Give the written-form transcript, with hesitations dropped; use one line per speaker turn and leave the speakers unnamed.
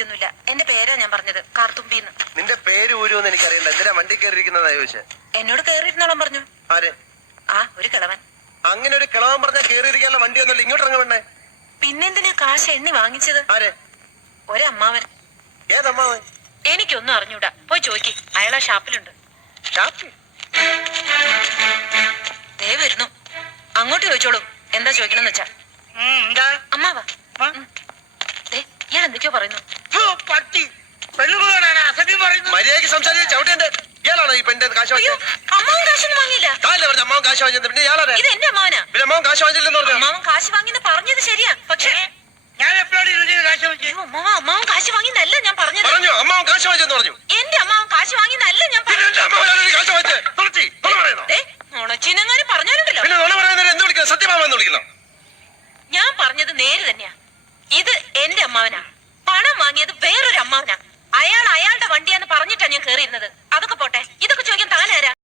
ഊരിയൊന്നുമില്ല. എന്റെ പേരാ ഞാൻ പറഞ്ഞത്, കാർത്തുമ്പിന്ന്.
നിന്റെ പേര് ഊരുമെന്ന് എനിക്കറിയില്ല. എന്തിനാ വണ്ടി കയറിയിരിക്കുന്നതാ ചോദിച്ചേ?
എന്നോട് കയറിയിരുന്നോളം പറഞ്ഞു.
ആര്?
ഒരു കിളവൻ.
അങ്ങനെ ഒരു കിളവൻ പറഞ്ഞാൽ കയറിയിരിക്കാനുള്ള വണ്ടി ഒന്നുമില്ല. ഇങ്ങോട്ട് ഇറങ്ങ വേണ്ടേ?
പിന്നെന്തിനാ കാശ് എണ്ണി വാങ്ങിച്ചത്?
ആര്?
ഒരമ്മാവൻ.
ഏതമ്മാവൻ?
എനിക്കൊന്നും അറിഞ്ഞൂടാ, പോയി ചോദിക്ക്. അയാളാ ഷാപ്പിലുണ്ട്. ദേ വരുന്നു, അങ്ങോട്ട് ചോദിച്ചോളൂ. എന്താ ചോദിക്കണമെന്ന് വെച്ചാ. അമ്മാവാ, ഞാൻ എന്തൊക്കെയോ പറയുന്നു.
മര്യാദയ്ക്ക് സംസാരിച്ച് ചവിട്ടേന്റെ. ഇയാളാണോ ഈ പെണ്ണിന്റെ കാശ് വാങ്ങിയത്?
അമ്മാവൻ കാശൊന്നും വാങ്ങിയില്ല.
പറഞ്ഞു അമ്മാവൻ കാശ് വാങ്ങിച്ചത്. പിന്നെ ഇയാളാണ്.
ഇത് എന്റെ അമ്മാവനാ.
പിന്നെ അമ്മാവൻ കാശ് വാങ്ങിച്ചില്ലെന്ന് പറഞ്ഞു.
അമ്മാവൻ കാശ് വാങ്ങിന്ന് പറഞ്ഞത് ശരിയാ, പക്ഷേ അമ്മാവൻ കാശ് വാങ്ങിന്നല്ല ഞാൻ പറഞ്ഞത്.
പറഞ്ഞു അമ്മാവൻ കാശ് വാങ്ങിച്ചെന്ന് പറഞ്ഞു.
എന്റെ അമ്മാവൻ കാശ് വാങ്ങിന്നല്ല ഞാൻ ഉണച്ചിനെങ്ങാനും പറഞ്ഞാലുണ്ടല്ലോ.
പിന്നെ നുണ പറയുന്നവരെ എന്ത് വിളിക്കണം? സത്യമാമെന്ന് വിളിക്കണം.
ഞാൻ പറഞ്ഞത് നേര് തന്നെയാ. ഇത് എന്റെ അമ്മാവനാ. പണം വാങ്ങിയത് വേറൊരു അമ്മാവനാ. അയാൾ അയാളുടെ വണ്ടിയാന്ന് പറഞ്ഞിട്ടാ ഞാൻ കേറിയിരുന്നത്. അത്